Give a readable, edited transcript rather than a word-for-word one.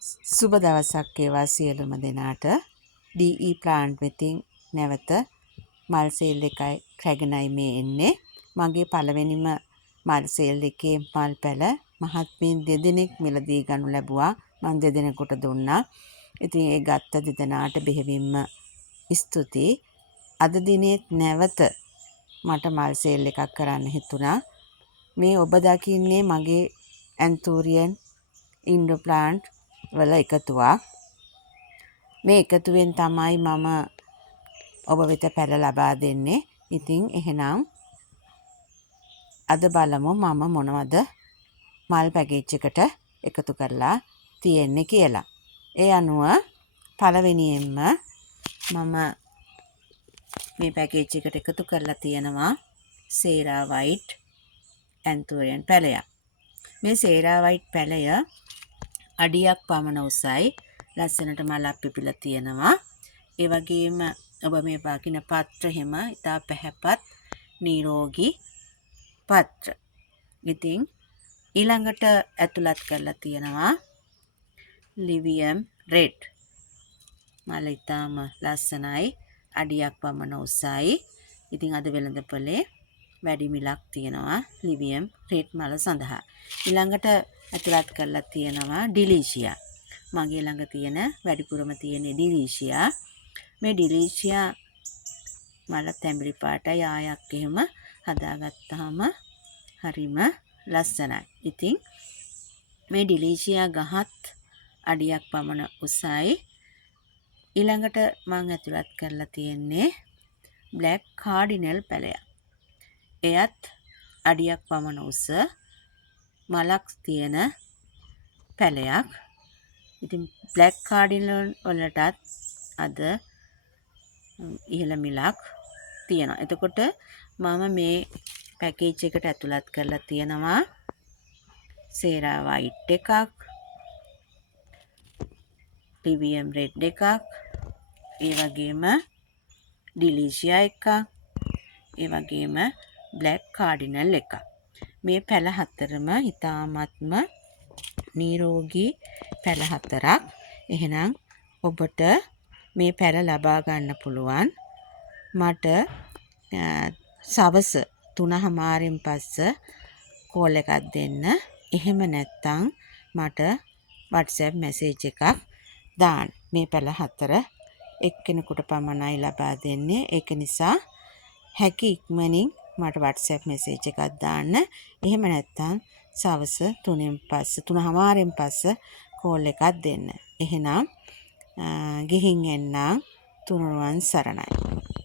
සුබ දවසක් වේවා සියලුම දෙනාට. DE ප්ලාන්ට් වෙතින් නැවත මල් සේල් එකයි රැගෙනයි මේ එන්නේ. මගේ පළවෙනිම මල් සේල් එකේ මල් පැල මහත්මීන් දෙදෙනෙක් මිලදී ගනු ලැබුවා. මම දෙදෙනෙකුට දුන්නා. ඉතින් ඒ ගත්ත දෙදෙනාට බෙහෙවින්ම ස්තුතියි. අද දිනේත් නැවත මට මල් සේල් එකක් කරන්න හිතුණා. මේ ඔබ දකින්නේ මගේ ඇන්තූරියන් ඉන්ඩෝ ප්ලාන්ට් වල එකතුවක්. මේ එකතුවෙන් තමයි මම ඔබ වෙත පැල ලබා දෙන්නේ. ඉතින් එහෙනම් අද බලමු මම මොනවද මල් පැකේජ් එකට එකතු කරලා තියෙන්නේ කියලා. ඒ අනුව පළවෙනියෙන්ම මම මේ පැකේජ් එකට එකතු කරලා තියෙනවා සේරා වයිට් ඇන්තූරියන් පැලයක්. මේ සේරා වයිට් පැලය අඩියක් පමණ උසයි. ලස්සනට මලක් පිපිලා තියෙනවා. ඒ වගේම ඔබ මේ දකින පත්‍ර හිම ඉතා පැහැපත් නිරෝගී පත්‍ර. ඉතින් ඊළඟට ඇතුළත් කරලා තියෙනවා ලිවියම් රෙඩ්. මල ඉතාම ලස්සනයි. අඩියක් පමණ උසයි. ඉතින් අද වෙළඳපොලේ වැඩි මිලක් තියෙනවා ලිවියම් රෙඩ් මල සඳහා. ඊළඟට ඇතුළත් කරලා තියෙනවා ඩිලීෂියා. මගේ ළඟ තියෙන වැඩිපුරම තියෙන ඩිලීෂියා. මේ ඩිලීෂියා මල තැඹිලි පාටයි ආයක් එහෙම හදාගත්තාම හරිම ලස්සනයි. ඉතින් මේ ඩිලීෂියා ගහත් අඩියක් පමණ උසයි. ඊළඟට මම ඇතුළත් කරලා තියෙන්නේ බ්ලැක් කාඩිනල් පැලයක්. එයත් අඩියක් පමණ උස මලක් තියෙන පැලයක්. ඉතින් බ්ලැක් කාඩිනල් වලටත් අද ඉහළ මිලක් තියෙනවා. එතකොට මම මේ පැකේජ් එකට ඇතුළත් කරලා තියෙනවා සේරා වයිට් එකක්, ලිවියම් රෙඩ් එකක්, ඒ වගේම ඩිලීෂියා එකක්, ඒ වගේම බ්ලැක් කාඩිනල් එකක්. මේ පැල හතරම ඉතාමත්ම නිරෝගී පැල හතරක්. එහෙනම් ඔබට මේ පැල ලබා ගන්න පුළුවන් මට සවස 3:00 පස්සේ කෝල් එකක් දෙන්න. එහෙම නැත්නම් මට WhatsApp මැසේජ් එකක් දාන්න. මේ පැල හතර එක්කෙනෙකුට පමණයි ලබා දෙන්නේ. ඒක නිසා හැකි ඉක්මනින් මට WhatsApp මැසේජ් එකක් දාන්න. එහෙම නැත්නම් සවස් 3:00 පස්සේ කෝල් එකක් දෙන්න. එහෙනම් ගිහින් එන්නම්. තුනුරුවන් සරණයි.